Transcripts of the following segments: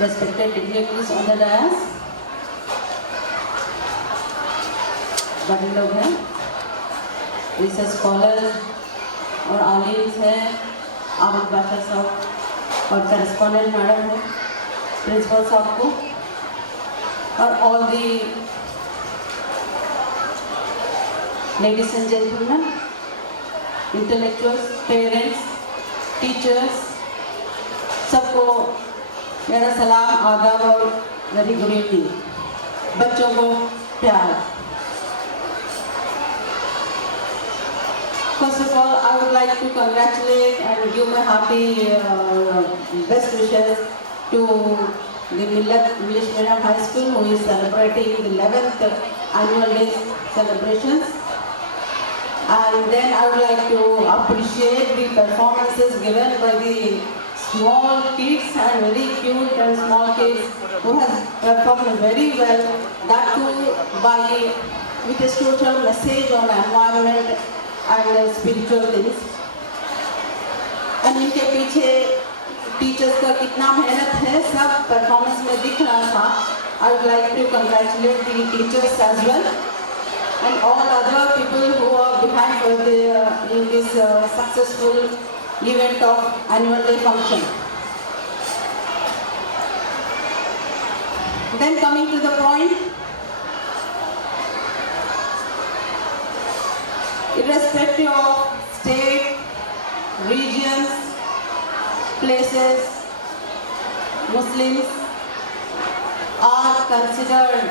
respected dignitaries on the dais, बड़े लोग हैं, रिसर्च स्कॉलर्स और आलिम्स हैं, आबिद बाशा साहब और करेस्पॉन्डेंट मैडम है, प्रिंसिपल साहब को और all the ladies and gentleman, intellectuals, parents, teachers, सबको मेरा सलाम, आदाब और वेरी गुड इवनिंग। बच्चों को प्यार। First of all, I would like to congratulate and give my hearty best wishes to the Millat English Medium High School, who is celebrating the 11th annual day celebrations. And then I would like to appreciate the performances given by the small kids and very cute and small kids who has performed very well. That too by with a social message on environment and spiritual things. And इनके पीछे teachers का कितना मेहनत है सब performance में दिख रहा था. I would like to congratulate the teachers as well and all other people who are behind for in this successful event of annual day function. Then coming to the point, irrespective of state, regions, places, Muslims are considered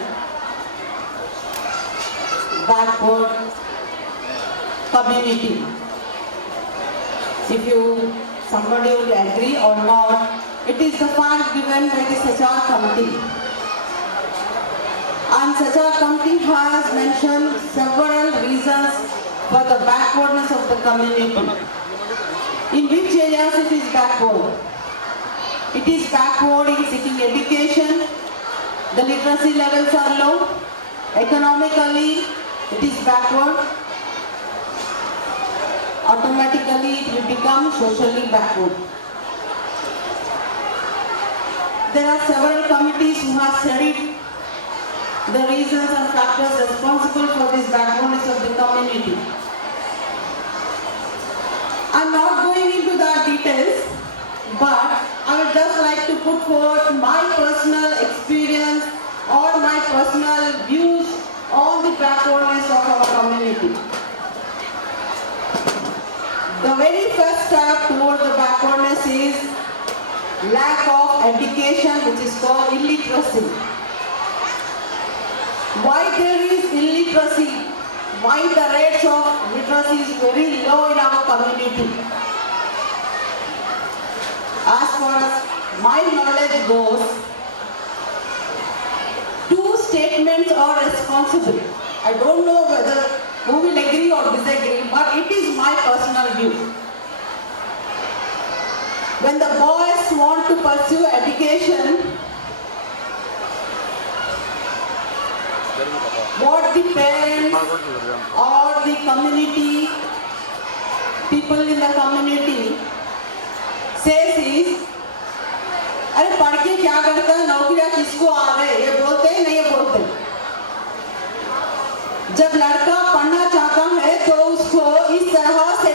backward community. If somebody will agree or not, it is the fact given by the SACHAR committee. And SACHAR committee has mentioned several reasons for the backwardness of the community. In which areas it is backward? It is backward in seeking education, the literacy levels are low, economically it is backward, automatically it will become socially backward. There are several committees who have studied the reasons and factors responsible for this backwardness of the community. I am not going into the details, but I would just like to put forth my personal experience or my personal views on the backwardness of our community. The very first step towards the backwardness is lack of education, which is called illiteracy. Why there is illiteracy? Why the rates of literacy is very low in our community? As far as my knowledge goes, two statements are responsible. I don't know whether who will agree or disagree, but it is my personal view. When the boys want to pursue education, what the parents or the community, people in the community says is, अरे पढ़ के क्या करता है, नौकरियां किसको आ रहे, ये बोलते हैं नहीं ये बोलते. जब लड़का पढ़ना चाहता है तो उसको इस तरह से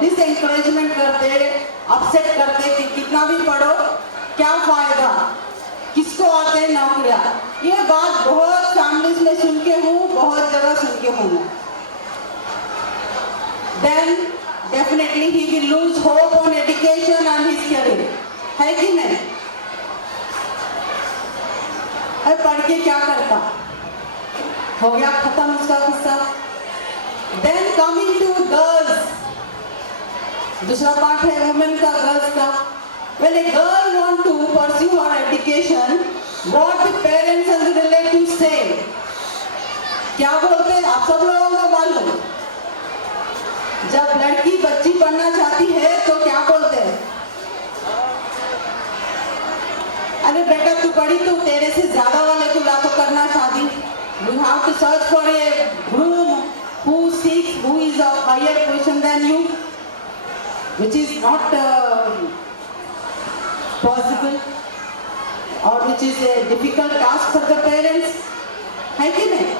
डिसएनकरेजमेंट करते, अपसेट करते कि कितना भी पढ़ो क्या फायदा, किसको आते हैं नौकरियां. ये बात बहुत फैमिलीज में सुन के हूँ, बहुत जगह सुन के हूँ. Then definitely he will lose hope on education and his career. है कि नहीं? अरे पढ़ के क्या करता, हो गया खत्म उसका किस्सा. Then coming to girls, दूसरा पार्ट है वुमेन का, गर्ल्स का. When a girl want to pursue her education, what the parents and the relatives say, क्या बोलते हैं आप सब लोगों को मालूम. जब लड़की बच्ची पढ़ना चाहती है तो क्या बोलते हैं, अरे बेटा तू पढ़ी तो तेरे से ज्यादा वाले को ला तो करना शादी. You have to search for a groom who is of higher position than you, which is not possible. और which is a difficult task for the parents, है कि नहीं?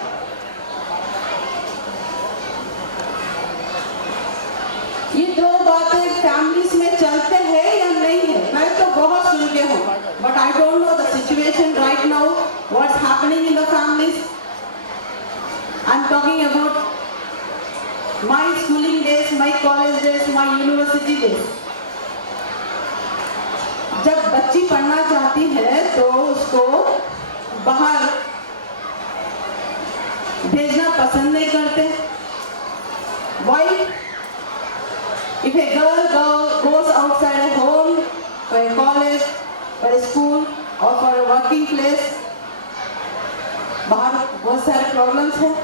ये दो बातें फैमिलीज में चलते हैं या नहीं है? मैं तो बहुत सुन के हूँ, but I don't know the situation right now, what's happening in the families. I'm talking about my schooling days, my college days, my university days. जब बच्ची पढ़ना चाहती है तो उसको बाहर भेजना पसंद नहीं करते. Why? If a girl goes outside a home, for a college, for a school or for a working place, बाहर बहुत सारे प्रॉब्लम्स हैं,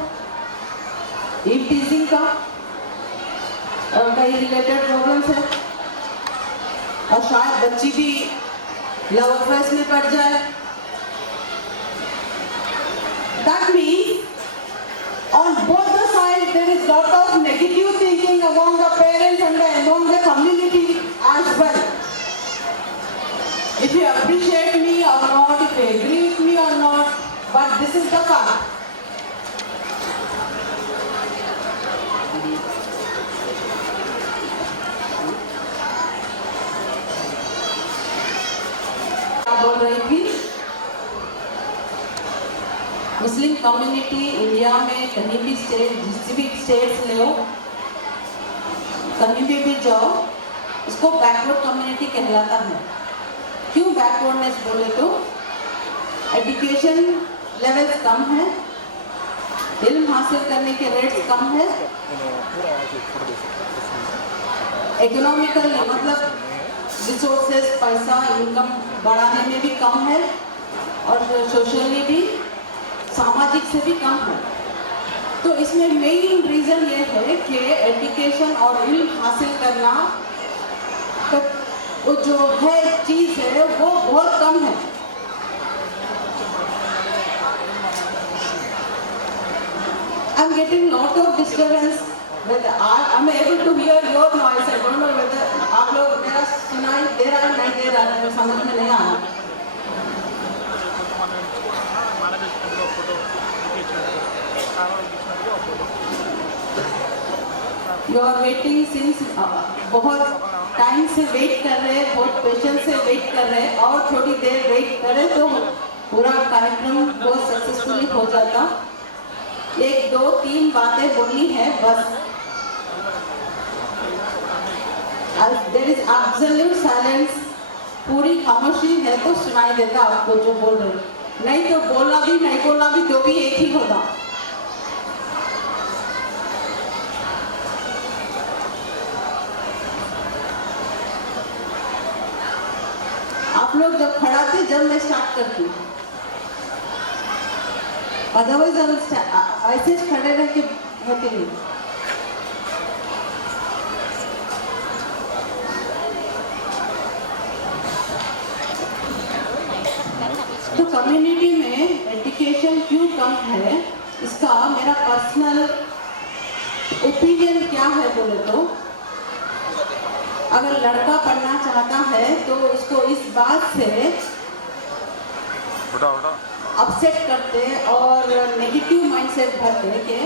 ईव टीजिंग का और कई रिलेटेड प्रॉब्लम्स हैं, और शायद बच्ची भी लव अफेयर्स में पड़ जाए. That means on both the sides there is lot of negative thinking among the parents and among the community as well. If you appreciate me or not, if you agree with me or not, but this is the fact. क्या बोल रही थी? Muslim community India में कहीं भी state, जिस भी states ले लो, कहीं भी जाओ, इसको बैकवर्ड कम्युनिटी कहलाता है. क्यों बैकवर्डनेस बोले तो एजुकेशन लेवल्स कम है, इल्म हासिल करने के रेट्स कम है, इकोनॉमिकल मतलब रिसोर्सेज, पैसा, इनकम बढ़ाने में भी कम है, और सोशली भी, सामाजिक से भी कम है. तो इसमें मेन रीजन ये है कि एजुकेशन और इल्म हासिल करना तो वो जो है चीज है वो बहुत कम है. I'm getting lot of disturbance. I'm able to hear your noise. I don't know whether आप लोग मेरा सुनाई दे रहा है नहीं दे रहा है, समझ में नहीं आ रहा. You are waiting since बहुत टाइम से वेट कर रहे हैं, बहुत पेशेंस से वेट कर रहे हैं, और थोड़ी देर वेट करें तो पूरा कार्यक्रम बहुत सक्सेसफुली हो जाता. 1, 2, 3 बातें बोलनी है बस. There is absolute silence. पूरी खामोशी है तो सुनाई देता आपको जो बोल रहे हैं, नहीं तो बोलना भी नहीं बोलना भी दो भी एक ही होता. आप लोग जब खड़ा थे जब मैं स्टार्ट करती हूँ, अदरवाइज ऐसे खड़े रह के होते नहीं. तो कम्युनिटी में एजुकेशन क्यों कम है, इसका मेरा पर्सनल ओपिनियन क्या है बोले तो, अगर लड़का पढ़ना चाहता है तो उसको इस बात से अपसेट करते और नेगेटिव माइंडसेट भरते कि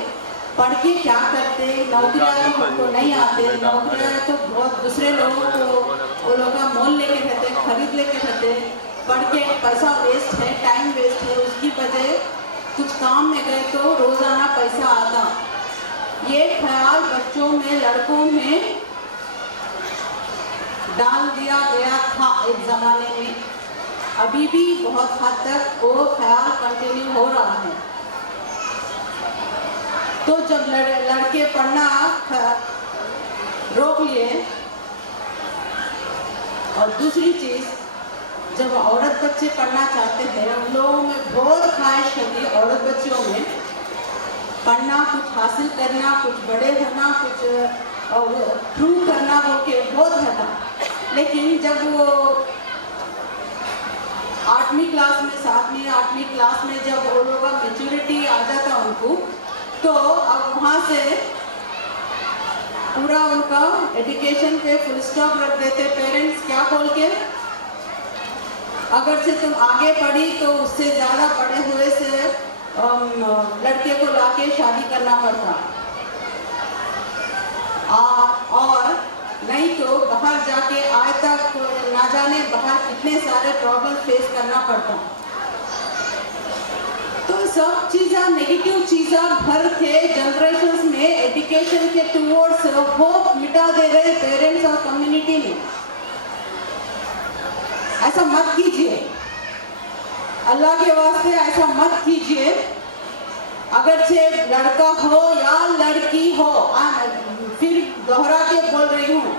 पढ़ के क्या करते, नौकरियाँ तो हमको नहीं आते, नौकरियाँ तो बहुत दूसरे लोगों को वो लोग का मोल लेके रहते, खरीद लेके रहते, पढ़ के पैसा वेस्ट है, टाइम वेस्ट है, उसकी वजह कुछ काम में गए तो रोज़ाना पैसा आता. ये ख्याल बच्चों में, लड़कों में डाल दिया गया था एक ज़माने में. अभी भी बहुत हद तक वो ख्याल कंटिन्यू हो रहा है. तो जब लड़के पढ़ना रोक लिए, और दूसरी चीज़ जब औरत बच्चे पढ़ना चाहते हैं, उन लोगों में बहुत ख्वाहिश होती है, औरत बच्चियों में पढ़ना, कुछ हासिल करना, कुछ बड़े होना, कुछ प्रूव करना, वो के बहुत रहता. लेकिन जब वो 8वीं क्लास में, 7वीं 8वीं क्लास में जब वो लोग का मेच्योरिटी आ जाता उनको, तो अब वहाँ से पूरा उनका एजुकेशन पे फुल स्टॉप रख देते पेरेंट्स. क्या बोल के अगर से तुम आगे पढ़ी तो उससे ज़्यादा पढ़े हुए से लड़के को लाके शादी करना पड़ता, और नहीं तो बाहर जाके आए तक ना जाने बाहर कितने सारे प्रॉब्लम फेस करना पड़ता। तो सब चीज़ें नेगेटिव चीज़ें भर के जनरेशंस में एजुकेशन के टुवर्ड्स होप मिटा दे रहे पेरेंट्स और कम्युनिटी में। ऐसा मत कीजिए, अल्लाह के वास्ते ऐसा मत कीजिए। अगर से लड़का हो या लड़की हो, फिर दोहरा के बोल रही हूँ,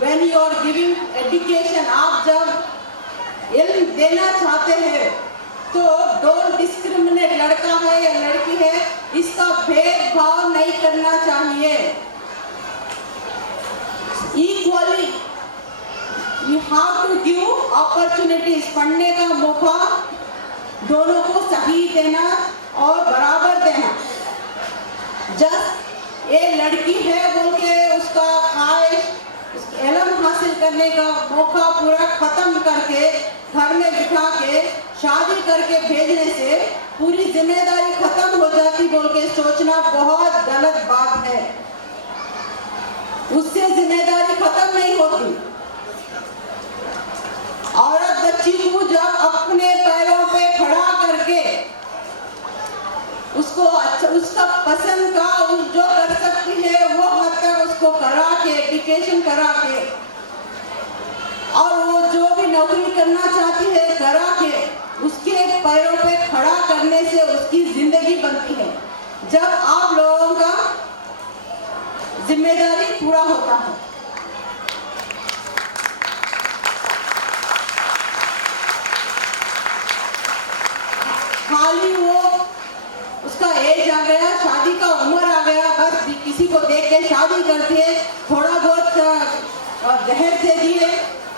when you are giving education, आप जब इल्म देना चाहते हैं तो डोंट डिस्क्रिमिनेट, लड़का है या लड़की है इसका भेदभाव नहीं करना चाहिए। Equally you have to give opportunities, पढ़ने का मौका दोनों को सही देना और बराबर देना। जस्ट ये लड़की है बोल के उसका ख्वाहिश इल्म हासिल करने का मौका पूरा खत्म करके घर में बिठा के शादी करके भेजने से पूरी जिम्मेदारी खत्म हो जाती बोल के सोचना बहुत गलत बात है। उससे जिम्मेदारी खत्म नहीं होती। औरत बच्ची को जब अपने पैरों पे खड़ा करके उसको अच्छा उसका पसंद का जो कर सकती है वो हद तक उसको करा के एजुकेशन करा के, और वो जो भी नौकरी करना चाहती है करा के उसके पैरों पे खड़ा करने से उसकी जिंदगी बनती है। जब आप लोगों का जिम्मेदारी पूरा होता है। खाली वो उसका एज आ गया, शादी का उम्र आ गया, बस किसी को देख के शादी कर दिए, थोड़ा बहुत दहेज दे दिए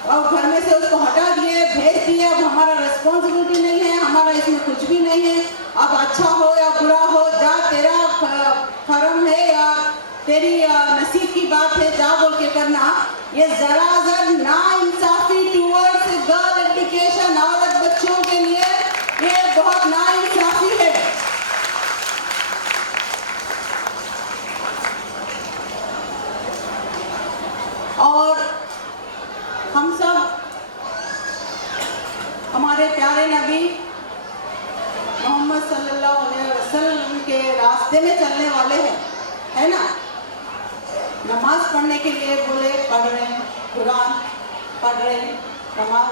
और घर में से उसको हटा दिए, भेज दिए। अब हमारा रिस्पॉन्सिबिलिटी नहीं है, हमारा इसमें कुछ भी नहीं है। अब अच्छा हो या बुरा हो, जा तेरा फर्म है या तेरी नसीब की बात है, जा बोल के करना। ये जरा ना इंसाफी टूवर्ड्स गर्ल एजुकेशन, औरत बच्चों के लिए ये बहुत नाइंसाफी है। और हम सब हमारे प्यारे नबी मोहम्मद सल्लल्लाहु अलैहि वसल्लम के रास्ते में चलने वाले हैं, है ना। नमाज पढ़ने के लिए बोले, पढ़ रहे हैं, कुरान पढ़ रहे हैं, नमाज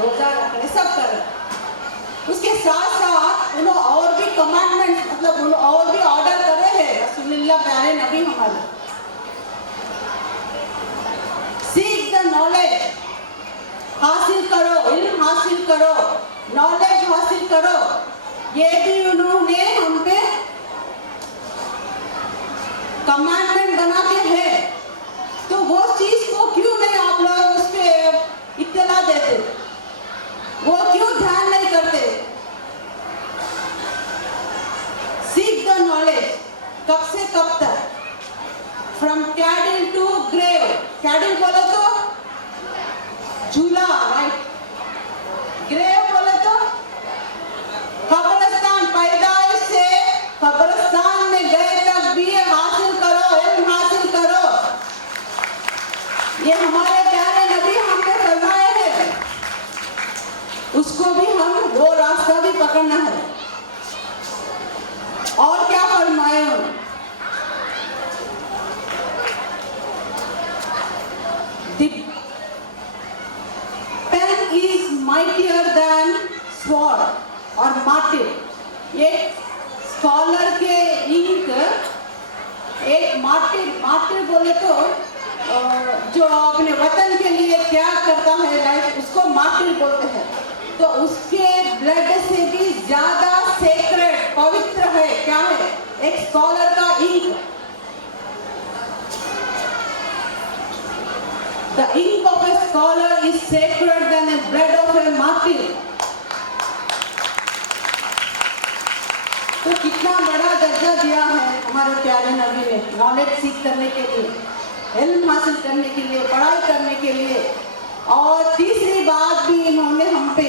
रोजा रख रहे, सब कर रहे हैं। उसके साथ साथ उन्होंने और भी कमांडमेंट, मतलब उन्होंने और भी ऑर्डर करे हैं रसूलुल्लाह प्यारे नबी हमारे। सीख द नॉलेज, हासिल करो, इल्म हासिल करो, नॉलेज हासिल करो। ये भी उन्होंने हम पे कमांडमेंट बना के है। तो वो चीज को क्यों नहीं आप लोग उस पर इत्तला देते, वो क्यों ध्यान नहीं करते। सीख द नॉलेज, कब से कब तक, from cradle to grave. Cradle बोले तो झूला, राइट। ग्रेव बोले तो कब्रिस्तान, पैदाइश से कब्रिस्तान में गए तक भी हासिल करो, इल्म हासिल करो। ये हमारे प्यारे नबी हमने फरमाए हैं, उसको भी हम वो रास्ता भी पकड़ना है। और क्या फरमाए हो, pen is mightier than sword और मार्टिर। ये स्कॉलर के इंक, एक मार्टिर बोले तो जो अपने वतन के लिए त्याग करता है लाइफ, उसको मार्टिर बोलते हैं। तो उसके ब्लड से भी ज्यादा सेक्रेड, पवित्र है, क्या है, एक स्कॉलर का ink. The ink of a scholar is sacred than the blood of a martyr. तो कितना बड़ा दर्जा दिया है हमारे प्यारे नबी ने नॉलेज सीख करने के लिए, इल्म हासिल करने के लिए, पढ़ाई करने के लिए। और तीसरी बात भी इन्होंने हम पे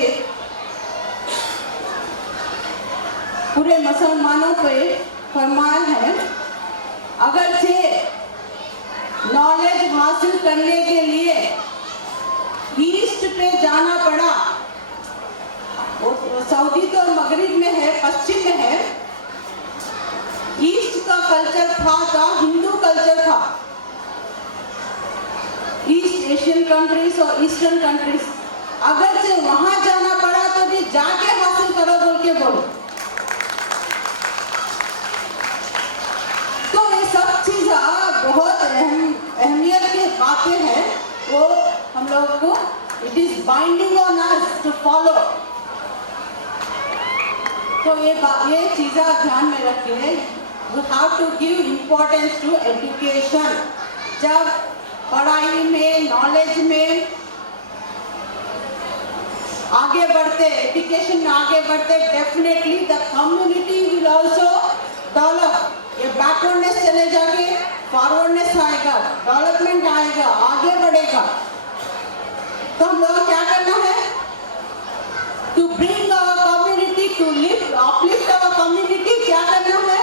मुसलमानों पे फरमाया है, अगर से नॉलेज हासिल करने के लिए ईस्ट पे जाना पड़ा, सऊदी तो मगरिब में है, पश्चिम में है, ईस्ट का कल्चर था हिंदू कल्चर था, ईस्ट एशियन कंट्रीज और ईस्टर्न कंट्रीज, अगर से वहां जाना पड़ा तो भी जाके हासिल करो बोल के बोलो। तो ये सब चीज बहुत अहमियत की बातें हैं, वो हम लोग को it is binding on us to follow. तो ये चीज़ें ध्यान में रखिए, you have to give importance to education. जब पढ़ाई में, नॉलेज में आगे बढ़ते, एजुकेशन में आगे बढ़ते, definitely the community will also develop. ये बैकवर्डनेस चले जाके फॉरवर्डनेस आएगा, डेवलपमेंट आएगा, आगे बढ़ेगा। तो हम लोग क्या करना है? To bring our community, to lift uplift our community, क्या करना है?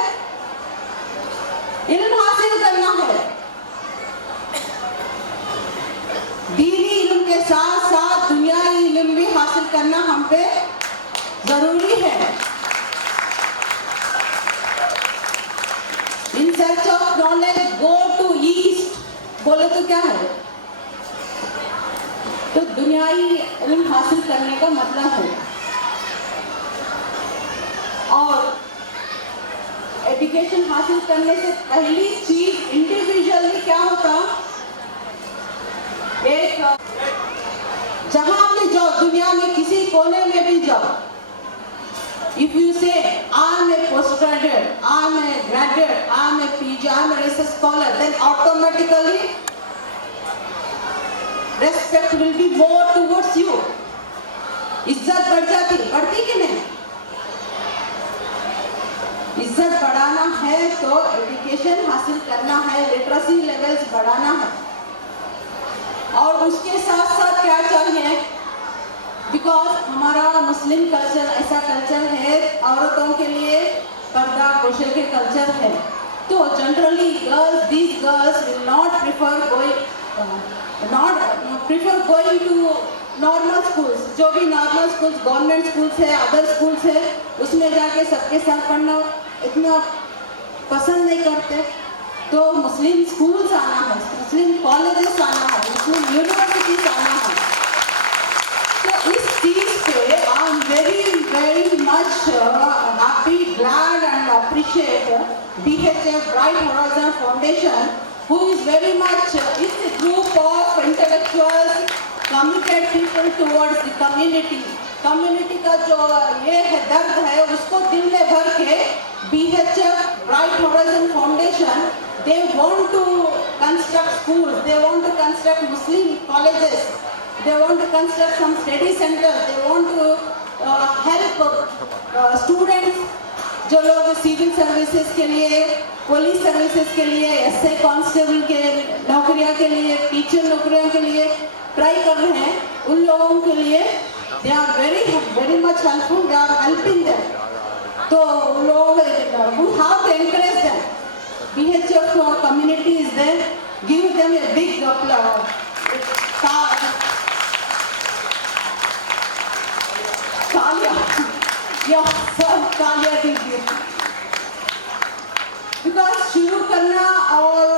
इल्म हासिल करना है। दीनी इल्म के साथ साथ दुनियावी इल्म भी हासिल करना हम पे जरूरी है। In search of knowledge go to east बोले तो क्या है? तो दुनियावी इल्म हासिल करने का मतलब है। और एजुकेशन हासिल करने से पहली चीज इंडिविजुअली क्या होता, एक जहां भी जाओ, दुनिया में किसी कोने में भी जाओ, if you say I am a postgraduate, I am a graduate, I am a PG, I am a research scholar, then automatically respect will be more towards you. इज्जत बढ़ जाती, बढ़ती कि नहीं? इज्जत बढ़ाना है तो एजुकेशन हासिल करना है, लिटरेसी लेवल्स बढ़ाना है। और उसके साथ साथ क्या चाहिए? बिकॉज हमारा मुस्लिम कल्चर ऐसा कल्चर है, औरतों के लिए पर्दा पोशे के कल्चर है। तो generally girls, these girls will not prefer going to normal schools. जो भी नॉर्मल स्कूल्स, गवर्नमेंट स्कूल्स है, अदर स्कूल्स है, उसमें जाके सबके साथ पढ़ना इतना पसंद नहीं करते। तो मुस्लिम स्कूल्स आना है, मुस्लिम कॉलेजेस आना है, मुस्लिम यूनिवर्सिटीज आना है। तो इस चीज पे I am very much happy, glad and appreciate BHF Bright Horizon Foundation, who is very much it's a group of intellectuals, committed people towards the community. Community का जो ये है दर्द है, उसको दिल में भर के BHF Bright Horizon Foundation, they want to construct schools, they want to construct Muslim colleges, they want to construct some study centers, they want to help students जो लोग सिविल सर्विसेज के लिए, पुलिस सर्विसेज के लिए, SI constable के नौकरियां के लिए, टीचर नौकरियों के लिए ट्राई कर रहे हैं, उन लोगों के लिए they are very much helpful, they are helping them. तो लोग who have to encourage them. BHF community is there, give them a big applause. तालियां, या सब तालियां दीजिए। Because शुरू करना और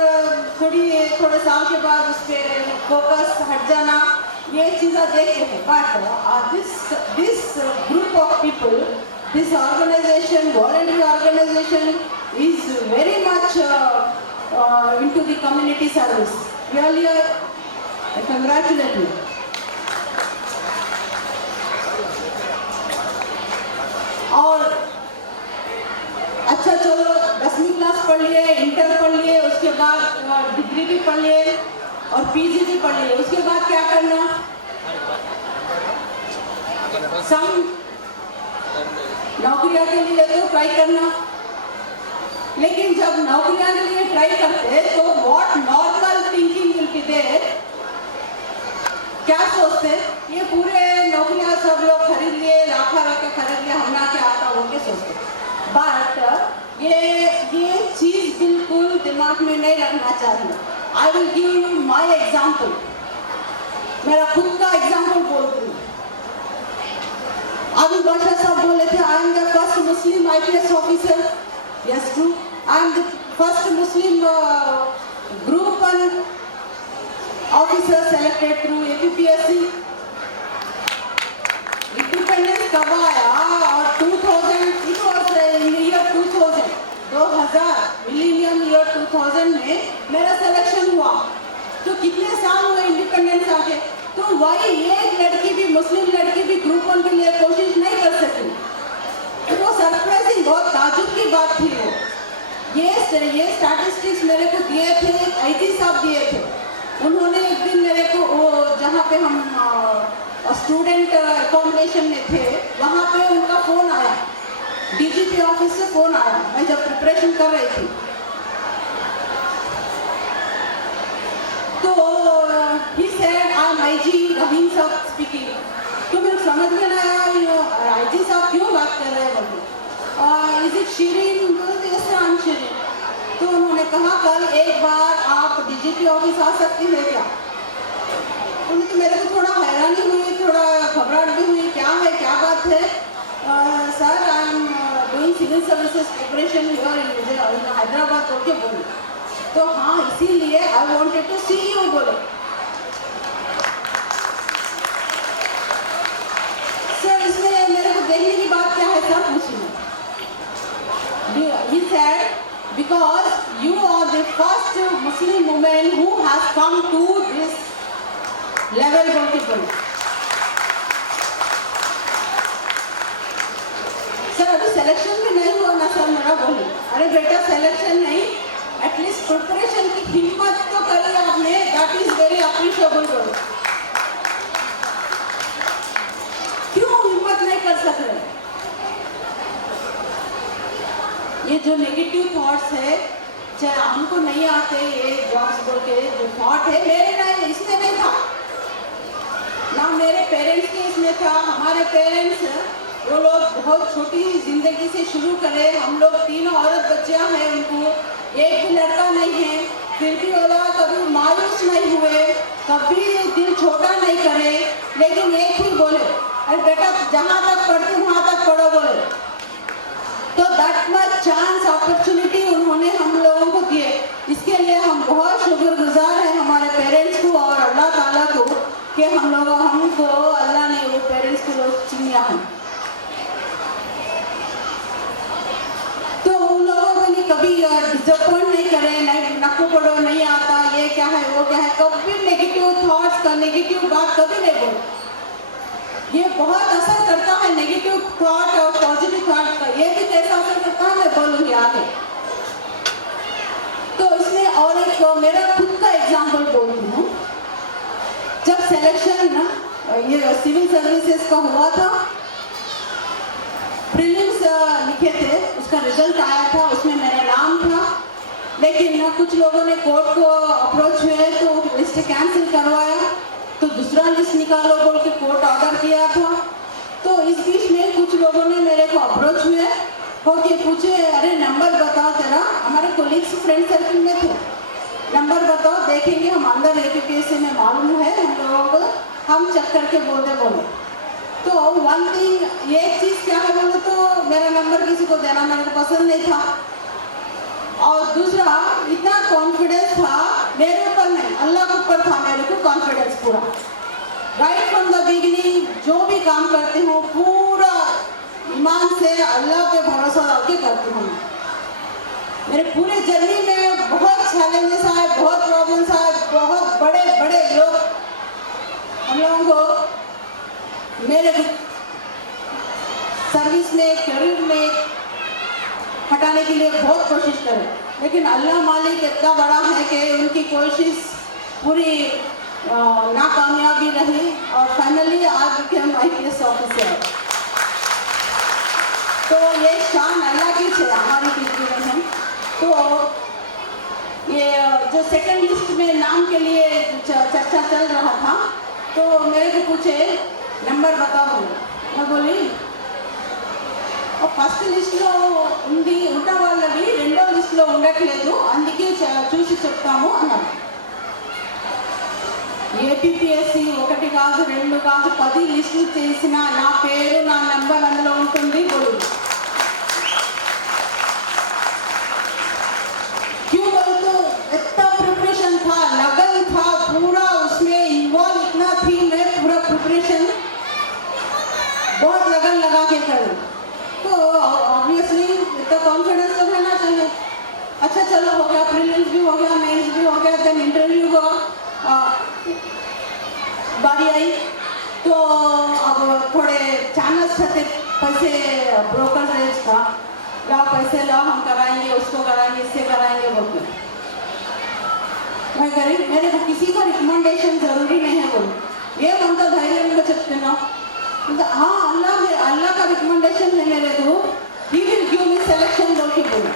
थोड़े साल के बाद उस पर फोकस हट जाना, ये चीज़ें देखते हैं। But this group of people, this organization, voluntary organization, is very much into the community service. Really, I congratulate you. और अच्छा चलो 10वीं क्लास पढ़ लिए, इंटर पढ़ लिए, उसके बाद डिग्री भी पढ़ लिए और पीजी भी पढ़ लिए। उसके बाद क्या करना? नौकरियां के लिए तो ट्राई करना। लेकिन जब नौकरियां के लिए ट्राई करते तो what normal thinking will be there? क्या सोचते? ये पूरे नौकरियां सब लोग खरीद लिए, लाखा लाखा खरीद लिया, हमने क्या आता वो के सोचते। बट दिमाग में नहीं रखना चाहिए। I will give you my example, मेरा खुद का एग्जाम्पल बोलती हूँ। अभी बादशाह साहब बोले थे I am the first Muslim IPS officer. Yes true, I am the first Muslim group 1 officer selected through APPSC। Independence कब आया? और 2000 it was in year 2000 millennium year 2000 में मेरा सिलेक्शन हुआ। तो कितने साल हुए इंडिपेंडेंस आके? तो वही एक लड़की भी, मुस्लिम लड़की भी ग्रुप 1 के लिए कोशिश नहीं कर सकी। वो सरप्राइजिंग, बहुत ताजुब की बात थी वो। ये स्टैटिस्टिक्स मेरे को दिए थे IT साहब दिए थे। उन्होंने एक दिन मेरे को वो जहाँ पे हम स्टूडेंट अकोमोडेशन में थे वहाँ पे उनका फ़ोन आया, DGP ऑफिस से फ़ोन आया, मैं जब प्रिपरेशन कर रही थी। तो he said I am IG रहीम साहब स्पीकिंग। तो मेरे समझ में ना आया IG साहब क्यों बात कर रहे हैं बोले। Is it Shirin? Yes I am Shirin. तो उन्होंने कहा कल एक बार आप DGP ऑफिस आ सकती है क्या? तो मेरे को थोड़ा हैरानी हुई, थोड़ा घबराहट भी हुई, क्या है, क्या बात है? Sir I am doing civil services preparation here in Hyderabad बोल के बोले। तो हाँ इसीलिए I wanted to see you बोले। सर इसमें मेरे को देखने की बात क्या है सर? पूछिए। He said because you are the first Muslim woman who has come to this level बोल के बोले। सर अभी सिलेक्शन भी नहीं हुआ ना सर मेरा। बोले अरे बेटा सिलेक्शन नहीं, एटलीस्ट प्रिपरेशन की हिम्मत तो करी आपने, दैट इज वेरी अप्रिशिएबल। बोले क्यों हिम्मत नहीं कर सक रहे? ये जो नेगेटिव थॉट्स है, चाहे हमको नहीं आते ये जॉब्स बोल के जो थॉट है, मेरे नहीं, इसमें नहीं था ना, मेरे पेरेंट्स के इसमें था। हमारे पेरेंट्स वो लोग बहुत छोटी जिंदगी से शुरू करे। हम लोग 3 औरत बच्चियां हैं, उनको एक भी लड़का नहीं है, फिर भी वो लोग कभी मायूस नहीं हुए, कभी दिल छोटा नहीं करे, लेकिन एक ही बोले अरे बेटा जहाँ तक पढ़ती वहाँ तक पढ़ो बोले। तो दैट मच चांस अपॉर्चुनिटी उन्होंने हम लोगों को दिए। इसके लिए हम बहुत शुक्रगुजार हैं हमारे पेरेंट्स को और अल्लाह ताला को कि हमको अल्लाह ने वो पेरेंट्स को लोग चुनिया है। तो उन लोगों को लिए कभी डिसअपॉइंट नहीं करें, नहीं नको पढ़ो नहीं आता, ये क्या है वो क्या है, कभी नेगेटिव थॉट्स का, नेगेटिव बात कभी नहीं बोलो। ये बहुत असर करता है नेगेटिव थॉट और पॉजिटिव थॉट का। ये भी कैसा असर करता है मैं बोलूँगी आगे। तो इसमें और एक मेरा खुद का एग्जाम्पल बोलती हूँ। जब सिलेक्शन ये सिविल सर्विसेज का हुआ था, प्रीलिम्स लिखे थे, उसका रिजल्ट आया था, उसमें मेरा नाम था, लेकिन कुछ लोगों ने कोर्ट को अप्रोच हुए तो लिस्ट कैंसिल करवाया, तो दूसरा लिस्ट निकालो बोल के कोर्ट ऑर्डर किया था। तो इस बीच में कुछ लोगों ने मेरे को अप्रोच हुए होके पूछे अरे नंबर बताओ तेरा, हमारे कोलीग्स फ्रेंड सर्कल में थे, नंबर बताओ देखेंगे हम अंदर APPSC में मालूम है हम लोगों को, हम चेक करके बोले। तो वन थिंग एक चीज़ क्या है बोले तो मेरा नंबर किसी को देना मेरे को पसंद नहीं था, और दूसरा इतना कॉन्फिडेंस था मेरे ऊपर नहीं, अल्लाह के ऊपर था मेरे को कॉन्फिडेंस पूरा। राइट फ्रॉम द बिगिनिंग जो भी काम करती हूँ पूरा ईमान से अल्लाह पे भरोसा रख के करती हूँ। मेरे पूरे जर्नी में बहुत चैलेंजेस आए, बहुत प्रॉब्लम्स आए, बहुत बड़े बड़े लोग हम लोगों को मेरे सर्विस में, करियर में हटाने के लिए बहुत कोशिश करें, लेकिन अल्लाह मालिक इतना बड़ा है कि उनकी कोशिश पूरी नाकामयाबी रही और फाइनली आज के हम IPS ऑफिसर। तो ये शान अल्लाह की है, हमारी किसी में। तो ये जो सेकंड लिस्ट में नाम के लिए चर्चा चल रहा था, तो मेरे को पूछे नंबर बताओ, मैं बोली ఫస్ట్ లిస్ట్లో ఉంది ఉన్న వాళ్ళవి రెండో లిస్ట్లో ఉండట్లేదు, అందుకే చూసి చెప్తాము అన్నారు. ఏపీఎస్సి 1 కాదు 2 కాదు 10 లిస్టులు చేసిన నా పేరు నా నెంబర్ అందులో ఉంటుంది. क्यों बोलो तो इतना प्रिपरेशन था, लगन था पूरा, उसमें इन्वॉल्व इतना थी, मैं पूरा प्रिपरेशन बहुत लगन लगा के करूँ, तो ऑब्वियसली इतना कॉन्फिडेंस तो रहना चाहिए. अच्छा चलो हो गया, प्रीलिम्स भी हो गया, मेंस भी हो गया, देन इंटरव्यू हुआ, बारी आई तो अब थोड़े चैनल्स थे, पैसे ब्रोकर रेंज था, लाओ पैसे लाओ हम कराएंगे, उसको कराएंगे, इससे कराएंगे बोलते. मैं करी, मेरे को किसी का रिकमेंडेशन जरूरी नहीं है बोल, ये मन तो धैर्य में सकते ना. हाँ अल्लाह का रिकमेंडेशन है मेरे को, he will give me selection बोल के बोला.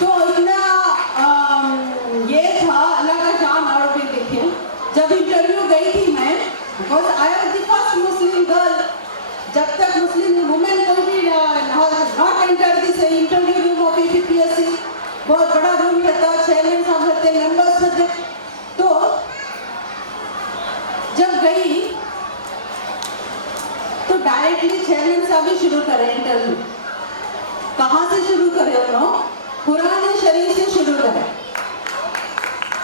तो इतना ये था अल्लाह का शान. और भी देखिए जब इंटरव्यू गई थी मैं, because I was the first Muslim girl, जब तक मुस्लिम वुमेन कोई भी not enter this interview room of APSC, बहुत बड़ा रूम रहता, चेयरमैन साहब रहते, मेंबर्स रहते. तो जब गई तो डायरेक्टली चेयरमैन साहब ही शुरू करे इंटरव्यू. कहाँ से शुरू करे उन्होंने? कुरान शरीफ से शुरू करे.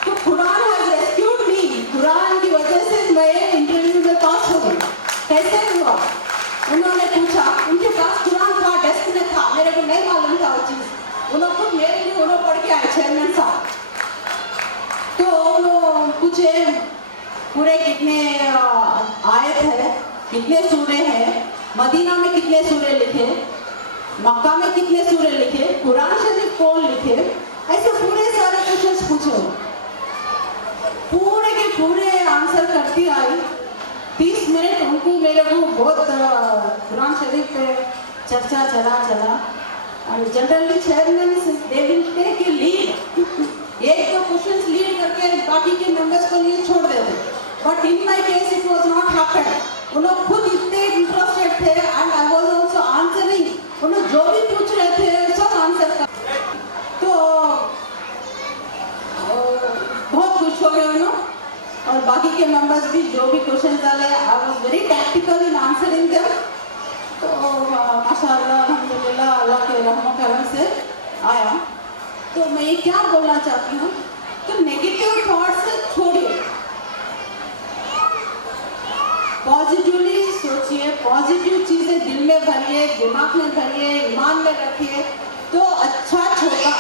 तो कुरान हैज रेस्क्यूड मी, कुरान की वजह से मैं इंटरव्यू में पास हो गई. कैसे हुआ? उन्होंने पूछा, उनके पास कुरान था, डेस्क में था, मेरे को नहीं मालूम था वो चीज़. उन्होंने खुद मेरे लिए उन्होंने पढ़ के आए चेयरमैन साहब. तो उन्होंने पूछे पूरे कितने आयत है, कितने सूरे हैं, मदीना में कितने सूरे लिखे, मक्का में कितने सूरे लिखे, कुरान शरीफ कौन लिखे, ऐसे पूरे सारे क्वेश्चंस पूछे. पूरे के पूरे आंसर करती आई. 30 मिनट उनको मेरे को बहुत कुरान शरीफ पे चर्चा चला. और generally chairman they will take a lead, एक दो क्वेश्चंस लीड करके बाकी के मेंबर्स को लिए छोड़ देते. But in my case it was not happened. उन्होंने खुद इतने इंटरेस्टेड थे and I was also answering. उन्होंने जो भी पूछ रहे थे सब आंसर कर. तो बहुत खुश हो गए उन्होंने. और बाकी के मेंबर्स भी जो भी क्वेश्चन डाले, I was very tactical in answering them. तो माशाअल्लाह अल्हम्दुलिल्लाह अल्लाह के रहमत करम से आया. तो मैं ये क्या बोलना चाहती हूँ, तो नेगेटिव थॉट्स छोड़िए, पॉजिटिवली सोचिए, पॉजिटिव चीज़ें दिल में भरिए, दिमाग में भरिए, ईमान में रखिए, तो अच्छा छोटा,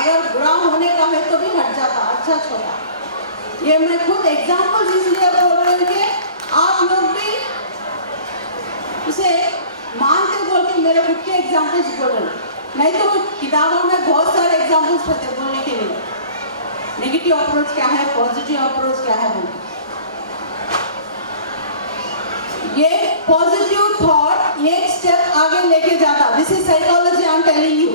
अगर बुरा होने का है तो भी हट जाता, अच्छा छोटा. ये मैं खुद एग्जाम्पल इसलिए बोल रही हूँ कि आप लोग भी उसे मानते बोल के मेरे खुद के एग्जाम्पल्स बोल रहे हैं. नहीं तो किताबों में बहुत सारे एग्जाम्पल्स रहते बोलने के लिए, नेगेटिव अप्रोच क्या है, पॉजिटिव अप्रोच क्या है बोलते. ये पॉजिटिव थॉट एक स्टेप आगे लेके जाता. This is psychology I am telling you.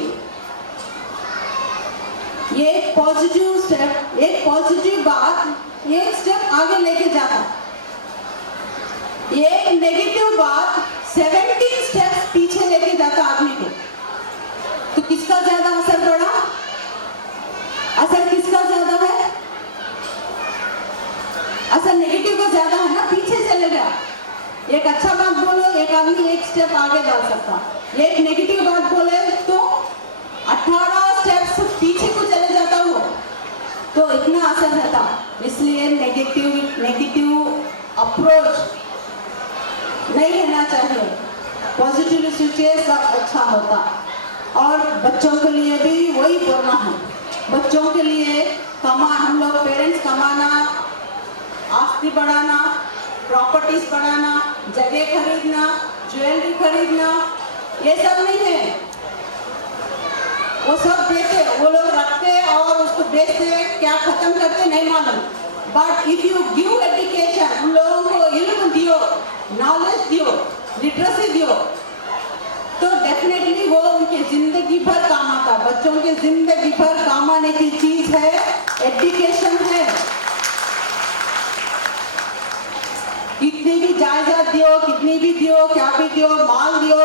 ये पॉजिटिव स्टेप, एक पॉजिटिव बात एक स्टेप आगे लेके जाता. ये नेगेटिव बात 17 स्टेप्स पीछे लेके जाता आदमी को. तो किसका ज्यादा असर पड़ा? असर किसका ज्यादा है? असर नेगेटिव का ज्यादा है ना, पीछे चले गया. एक अच्छा बात बोलो, एक आदमी एक स्टेप आगे डाल सकता. एक नेगेटिव बात बोले तो 18 स्टेप्स पीछे को चले जाता हुआ. तो इतना असर रहता. इसलिए नेगेटिव अप्रोच नहीं रहना चाहिए. पॉजिटिव सोचिए, सब अच्छा होता. और बच्चों के लिए भी वही बोलना है. बच्चों के लिए हम लोग पेरेंट्स कमाना, आस्ती बढ़ाना, प्रॉपर्टीज बढ़ाना, जगह खरीदना, ज्वेलरी खरीदना, ये सब नहीं है. वो सब देते, वो लोग रखते और उसको बेचते, क्या खत्म करते नहीं मालूम. But if you give education, उन लोगों को इल्म दियो, नॉलेज दियो, लिटरेसी दियो, तो डेफिनेटली वो उनके जिंदगी भर काम आता. बच्चों के जिंदगी भर काम आने की चीज है एजुकेशन है. कितनी भी जायदाद दियो, कितनी भी दियो, क्या भी दियो, माल दियो,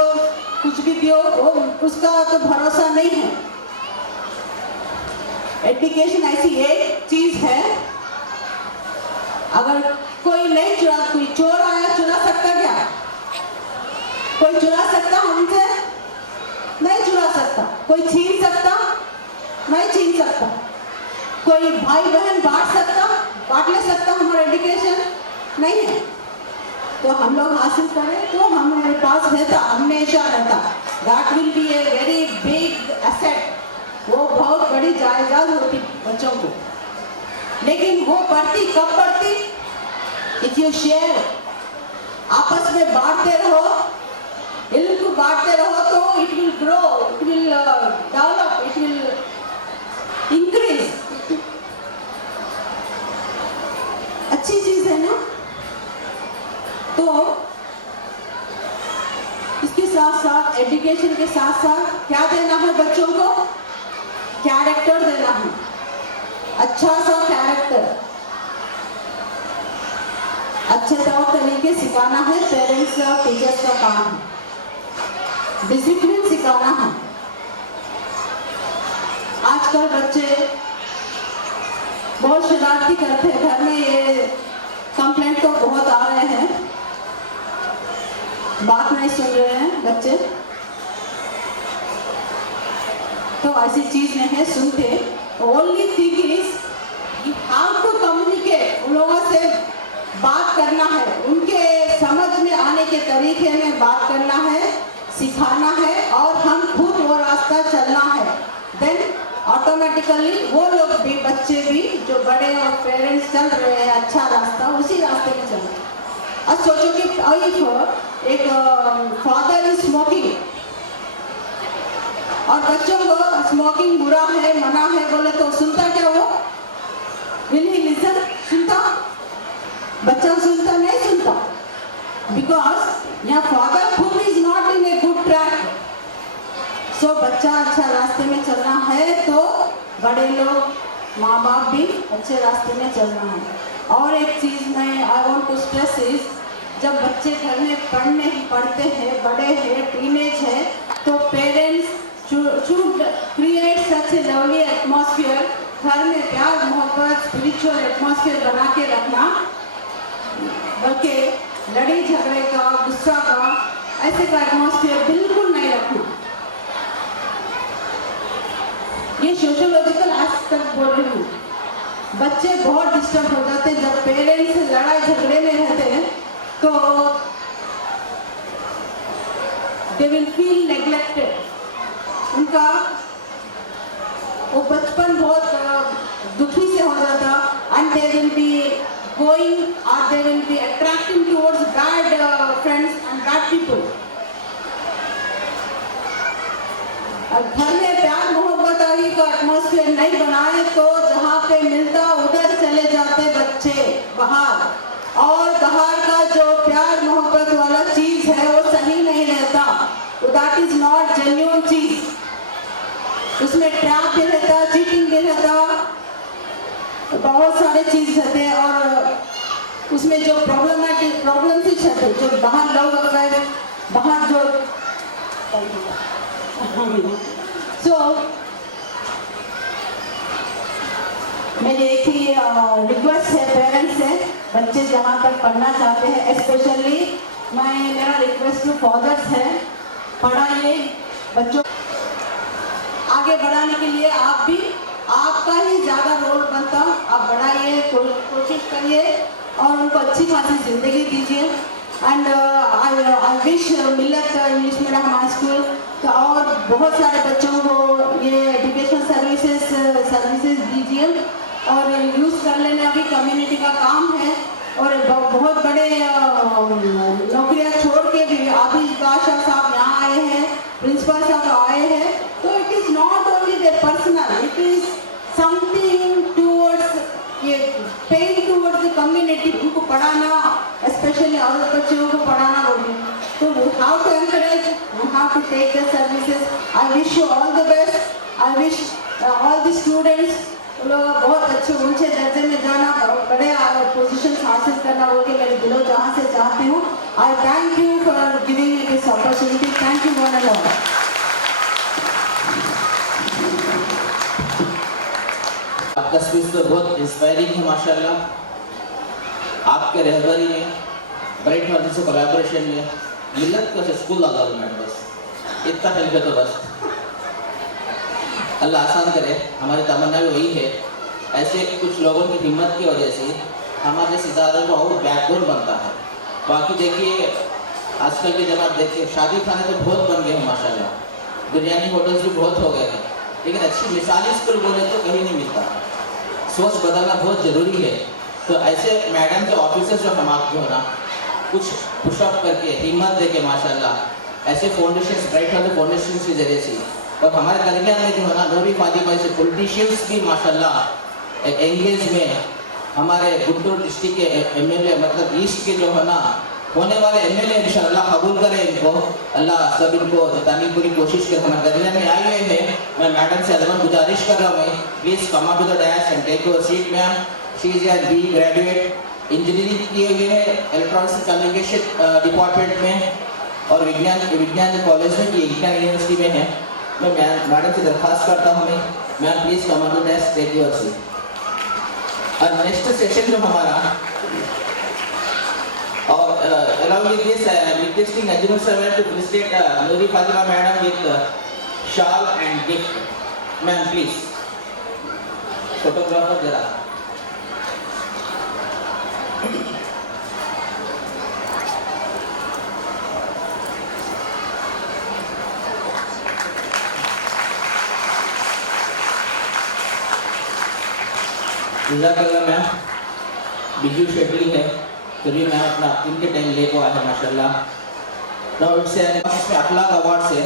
कुछ भी दियो, वो उसका तो भरोसा नहीं है। एजुकेशन ऐसी एक चीज है, अगर कोई नहीं चुरा, कोई चोर आया चुरा सकता क्या? कोई चुरा सकता हमसे? नहीं चुरा सकता। कोई छीन सकता? नहीं छीन सकता। कोई भाई बहन बांट ले सकता हमारा एजुकेशन? नहीं है। तो हम लोग हासिल करें तो हमारे पास रहता, हमेशा रहता। That will be a very big asset. वो बहुत बड़ी जायदाद होती बच्चों को। लेकिन वो बढ़ती कब बढ़ती? इफ यू शेयर, आपस में बांटते रहो, इल्म को बांटते रहो तो it will grow, it will develop, it will increase. अच्छी चीज है ना? तो इसके साथ साथ एजुकेशन के साथ साथ क्या देना है बच्चों को? कैरेक्टर देना है, अच्छा सा कैरेक्टर, अच्छे तौर तरीके सिखाना है। पेरेंट्स और टीचर्स का काम है। डिसिप्लिन सिखाना है। आजकल बच्चे बहुत शरारती करते हैं, घर में ये कंप्लेंट तो बहुत आ रहे हैं, बात नहीं सुन रहे हैं बच्चे। तो ऐसी चीज नहीं है, सुनते। Only thing is you have to communicate, उन लोगों से बात करना है, उनके समझ में आने के तरीके में बात करना है, सिखाना है, और हम खुद वो रास्ता चलना है। देन ऑटोमेटिकली वो लोग भी, बच्चे भी, जो बड़े और पेरेंट्स चल रहे हैं अच्छा रास्ता, उसी रास्ते में चल रहे हैं। अब सोचो कि एक फादर इज स्मोकिंग और बच्चों को स्मोकिंग बुरा है, मना है बोले तो सुनता क्या वो? Will he listen? सुनता? बच्चा सुनता? नहीं सुनता। बिकॉज यहाँ फादर खुद is not in a good track. So बच्चा अच्छा रास्ते में चलना है तो बड़े लोग, माँ बाप भी अच्छे रास्ते में चलना है। और एक चीज मैं I want to stress is, जब बच्चे घर में पढ़ते हैं, बड़े हैं, टीनेज है, तो parents should create such A lovely atmosphere. घर में प्यार मोहब्बत स्पिरिचुअल एटमॉस्फेयर बना के रखना, बल्कि लड़ी झगड़े का, गुस्सा का, ऐसे का एटमॉस्फेयर बिल्कुल नहीं रखना। ये सोशियोलॉजिकल एस्पेक्ट बोल रही हूँ। बच्चे बहुत डिस्टर्ब हो जाते हैं जब पेरेंट्स लड़ाई झगड़े में रहते हैं, तो दे विल फील नेग्लेक्टेड। उनका वो बचपन बहुत दुखी से हो जाता, and they will be going और they will be attracting towards bad friends and bad people. घर में प्यार मोहब्बत आदि का एटमॉस्फेयर नहीं बनाए तो जहाँ पे मिलता उधर चले जाते बच्चे बाहर, और बाहर का जो प्यार मोहब्बत वाला चीज है वो सही नहीं रहता। दैट इज नॉट जेन्युइन चीज। उसमें ट्रैप भी रहता, चीटिंग भी रहता, बहुत सारे चीज रहते हैं। और उसमें जो प्रॉब्लम रहते, जो बाहर लोग अगर बाहर जो मेरी एक ही रिक्वेस्ट है पेरेंट्स से, बच्चे जहाँ तक पढ़ना चाहते हैं, स्पेशली मेरा रिक्वेस्ट टू फादर्स है, पढ़ाइए बच्चों आगे बढ़ाने के लिए। आप भी, आपका ही ज़्यादा रोल बनता, आप बढ़ाइए, कोशिश करिए और उनको अच्छी खासी जिंदगी दीजिए। And I wish Millat English medium high school का और बहुत सारे बच्चों को ये एजुकेशन सर्विसेज दीजिए और यूज़ कर लेने। अभी कम्युनिटी का काम है और बहुत बड़े नौकरियां छोड़ के भी अभी बादशाह साहब यहाँ आए हैं, प्रिंसिपल साहब आए हैं। तो it is not only their personal, it is something towards ये पेइंग टूवर्ड्स द कम्युनिटी। उनको पढ़ाना, स्पेशली औरत बच्चों को पढ़ाना होगी, तो we have to encourage, we have to take the services. I wish you all the best. I wish all the students लोग बहुत अच्छे ऊंचे दर्जे में जाना, बड़े पोजीशन हासिल करना, वो कि मेरे दिलों जहाँ से I thank you for giving me this opportunity. Thank you one and all. आपका स्पीच तो बहुत इंस्पायरिंग है माशाल्लाह। आपके रहबरी में, ब्राइट मदर से कोलैबोरेशन में मिलत का स्कूल लगा हुआ है, बस इतना हेल्प है तो बस अल्लाह आसान करे। हमारी तमन्ना भी वही है, ऐसे कुछ लोगों की हिम्मत की वजह से हमारे सितारों को और बैकबोन बनता है। बाकी देखिए आजकल के जब आप देखिए शादी खाने तो बहुत बन गए हैं माशाल्लाह, बिरयानी होटल्स भी बहुत हो गए हैं, लेकिन अच्छी मिसाली स्कूल बोले तो कहीं नहीं मिलता। सोच बदलना बहुत ज़रूरी है। तो ऐसे मैडम के ऑफिसर्स जो हम आपको ना कुछ पुशअप करके हिम्मत दे के माशाल्लाह ऐसे फाउंडेशन ब्राइट वाले फाउंडेशन के जरिए से, और हमारे दरमियान में जो है ना नूरी फातिमा से पॉलिटिशियंस भी माशाल्लाह एंगेज में, हमारे गुंटूर डिस्ट्रिक्ट के एमएलए मतलब ईस्ट के जो है ना होने वाले एमएलए इंशाल्लाह कबूल करें इनको, अल्लाह सब इनको बताने की पूरी कोशिश करे। हमारे दरमियान में आए हुए हैं, मैं मैडम से अदबन गुजारिश कर रहा हूँ, please come to the dash and take your seat ma'am. She is a B graduate, engineering किए हुए हैं इलेक्ट्रॉनिक्स कम्युनिकेशन डिपार्टमेंट में, और विज्ञान कॉलेज में की विज्ञान यूनिवर्सिटी में है। मैं मैडम से दरख्वास्त करता हूँ, ma'am please come to the dash take your seat. और नेक्स्ट सेशन जो हमारा और along with this requesting Najmul sir to felicitate Nuri Fatima madam with shawl and gift. Ma'am please. Photographer जरा. जज़ाकल्लाह मैम, बिजी शेड्यूल है तभी मैं अपना इनके टाइम ले को आया माशाल्लाह। नाउ इट्स इसमें अखलाक अवार्ड से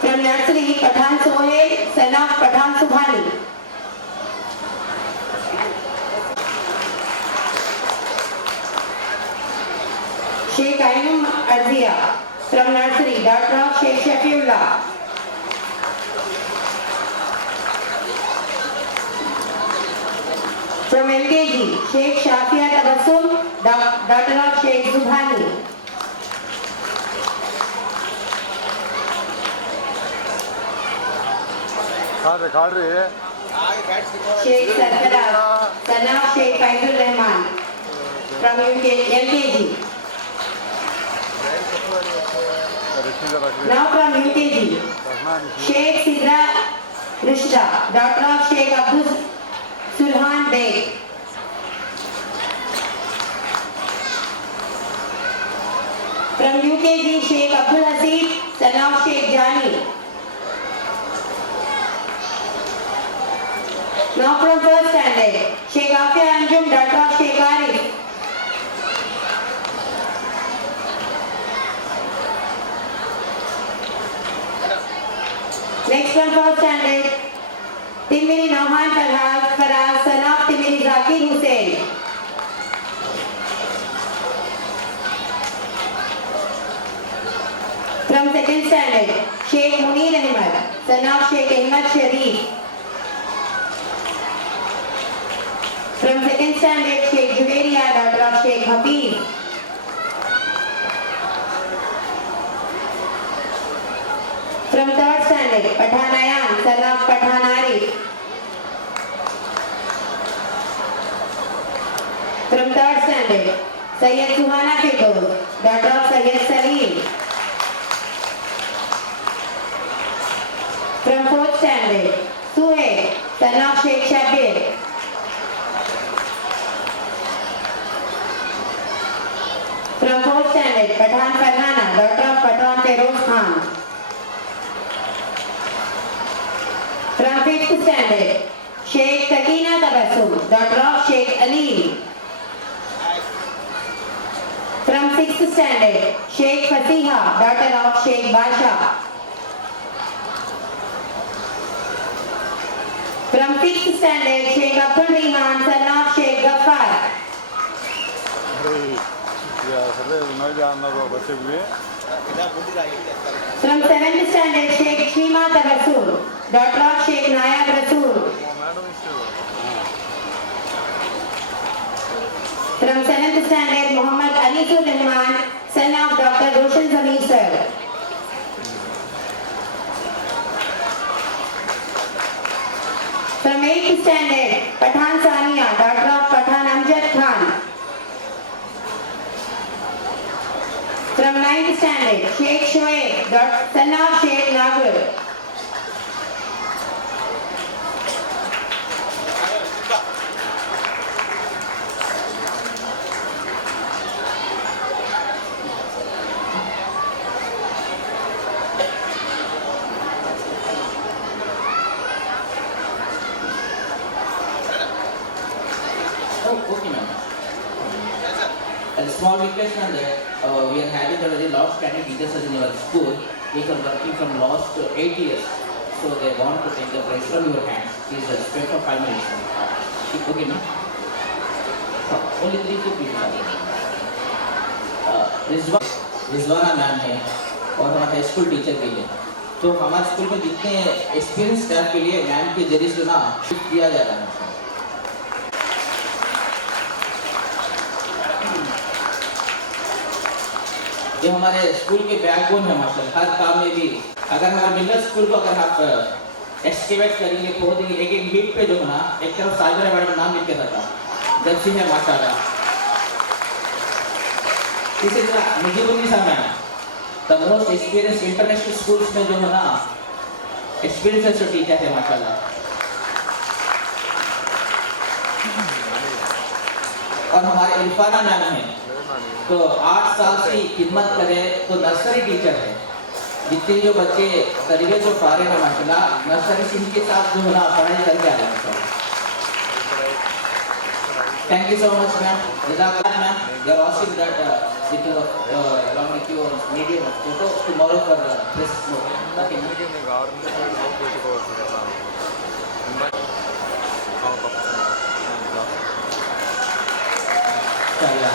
From nursery, Pathan Sohail, son of Pathan Subhani. Sheikh Ainum Arzia, from nursery, daughter of Sheikh Shafiullah. From LKG, Sheikh Shafia Tabassum, daughter of Sheikh Subhani. खाड़ रही है Sheikh Sarkara, son of Sheikh Faizul Rahman, from LKG. Now from UKG, Sheikh Sidra Rishda, daughter of Sheikh Abdul Sulhan Beg. From UKG, Sheikh Abdul Hasib, son of Sheikh Jani. Now from first standard, Sheikh Afia Anjum, daughter of Sheikh Arif. Next from first standard, Timiri Nauhan Faraz, son of Timiri Zakir Hussain. From second standard, Sheikh Munir Ahmad, son of Sheikh Ahmad Sharif. From second standard, Sheikh Juwairiya, daughter of Sheikh Hafiz. From third standard, Pathan Ayan, son of Pathan Arif. From third standard, Sayyid Suhana Fidoz, daughter of Sayyid Salim. From fourth standard, Suhail, son of Sheikh Shabir. From fourth standard, Pathan Farhana, daughter of Pathan Feroz Khan. From fifth standard, Sheikh Sakina Tabassum, daughter of Sheikh Ali. From sixth standard, Sheikh Fasiha, daughter of Sheikh Basha. From sixth standard, Sheikh Abdul Rahman, son of Sheikh Ghaffar. From seventh standard, Sheikh Shima Tabassum, daughter of Sheikh Nayab Rasool. From 7th standard, Muhammad Anisul Rahman, son of Dr. Roshan Zamir sir. From 8th standard, Pathan Sania, daughter of Pathan Amjad Khan. From 9th standard, Sheikh Shoaib, son of Sheikh Nagur. Oh, okay, ma'am. As a small request on that, we are having already lost standing teachers in your school, which are working from last 8 years. So they want to take the prize from your hands. Please respect for 5 minutes. Okay, ma'am? Only 3 people are there. Rizwana ma'am है और हमारे school teacher भी है। तो हमारे school में जितने experience staff के लिए मैम के जरिए से ना दिया जा रहा है। ये हमारे स्कूल के बैकबोन है माशाल्लाह। हर काम में भी अगर हमारे मिलत स्कूल को अगर आप एक्सकेवेट करेंगे खोद देंगे एक एक बीट पे जो है ना एक तरफ साइबर मैडम नाम लिख के था जब से है माशाल्लाह। इसी तरह Mujibunnisa ma'am the most experience international schools में जो है ना एक्सपीरियंस जो टीचर है माशाल्लाह। और हमारे इरफाना मैम है तो 8 साल से खिदमत करे तो नर्सरी टीचर है। जितने जो बच्चे तरीके जो फारे हैं माशाल्लाह नर्सरी से इनके साथ जो है ना पढ़ाई करके आ रहे हैं। Thank you so much, ma'am. Jazakallah, ma'am. You are asking that along with your medium of photo tomorrow for press note. Okay, ma'am. Inshallah.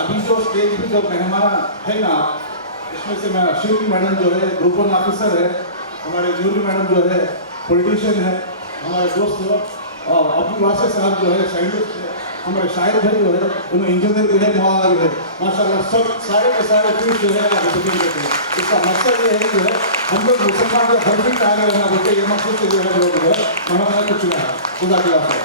अभी जो स्टेज पे जो मेहमान है ना इसमें से मैं अश्विनी मैडम जो है ग्रुप वन ऑफिसर है, हमारे जूली मैडम जो है पॉलिटिशियन है, हमारे दोस्त अब्दुल वासिफ साहब जो है साइंटिस्ट है, हमारे शायर भाई जो है उन्हें इंजीनियर भी है मौलाना भी है माशाल्लाह। सब सारे के सारे चीज जो है रिप्रेजेंट करते हैं। इसका मकसद ये है कि जो है हम लोग मुसलमान जो हर दिन आ रहे हैं ये मकसद से जो है लोग जो है मेहमान को चुना है खुदा के वास्ते।